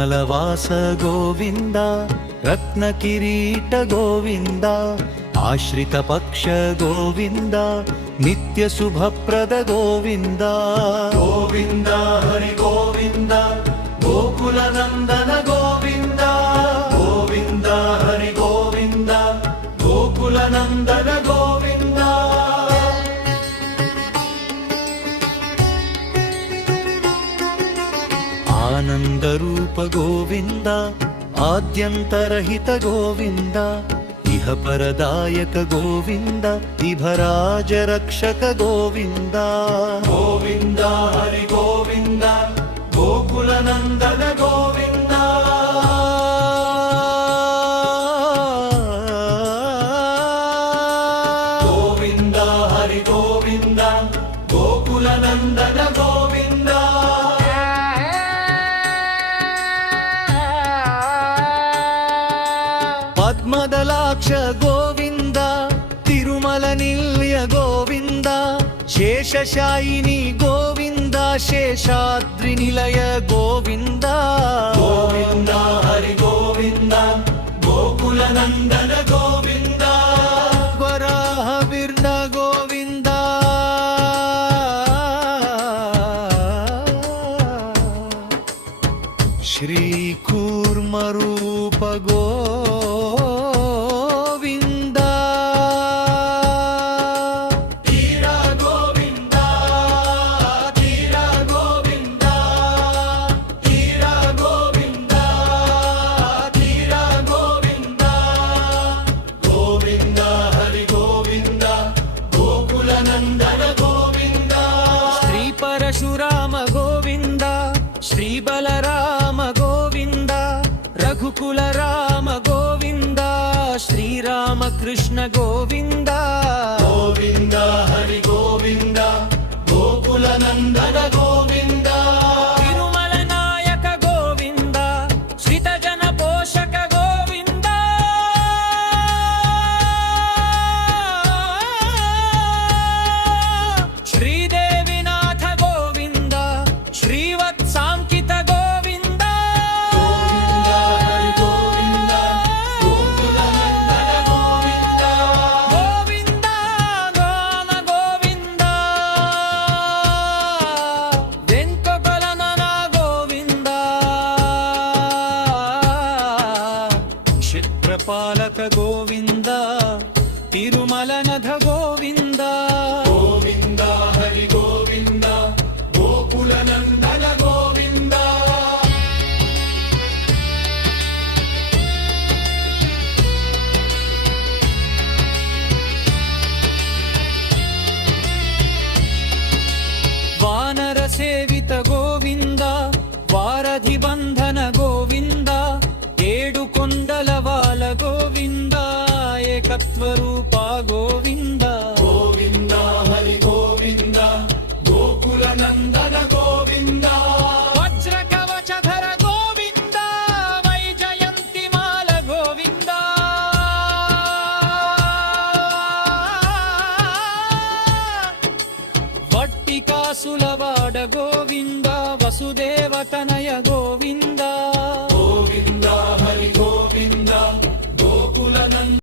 तिरुमलवास गोविन्द रत्नकिरीट गोविन्द आश्रितपक्ष गोविन्द नित्यशुभप्रद गोविन्द गोविन्द हरि गोविन्द गोकुलनन्दन गोविन्द गोविन्द हरि गोविन्द गोकुलनन्दन गोविन्द आनन्दरूप गोविन्द आद्यन्तरहित गोविन्द इह परदायक गोविन्द इभराज रक्षक गोविन्द गोविन्द हरि गोविन्द गोकुलनन्दन गोविन्द गोविन्द हरि गोविन्द गोकुलनन्दन गोविन्द पद्मदलाक्ष गोविन्द तिरुमलनिलय गोविन्द शेषशायिनी गोविन्द शेषाद्रिनिलय गोविन्द गोविन्द हरि गोविन्द गोकुलनन्दन गोविन्द वराहविर्न गोविन्द श्रीकूर्मरूप परशुराम गोविन्द श्री बलराम गोविन्द रघुकुल राम गोविन्द श्रीराम कृष्ण गोविन्द गोविन्द हरि गोविन्द गोकुलनन्दन गोविन्द तिरुमल नायक गोविन्द श्रितजन पोषक गोविन्द श्रीदेवी सांकित गोविन्द गोविन्द हरि गोविन्द गोकुलनन्दन गोविन्द गोविन्द गान गोविन्द वेङ्कटरमण गोविन्द क्षेत्रपालक गोविन्द तिरुमलनध गोविन्द गोविन्द हरि गोविन्द गोकुलनन्दन गोविन्द वानर सेवित गोविन्द वारधि बन्धन गोविन्द ఏడు కొండల వాల గోవింద ఏకత్వరూప గోవింద గోవింద హరి గోవింద గోకులనందన గోవింద వజ్ర కవచధర గోవింద వైజయంతి మాల గోవింద వట్టికాసులవాడ గోవింద వసుదేవ తనయ గోవింద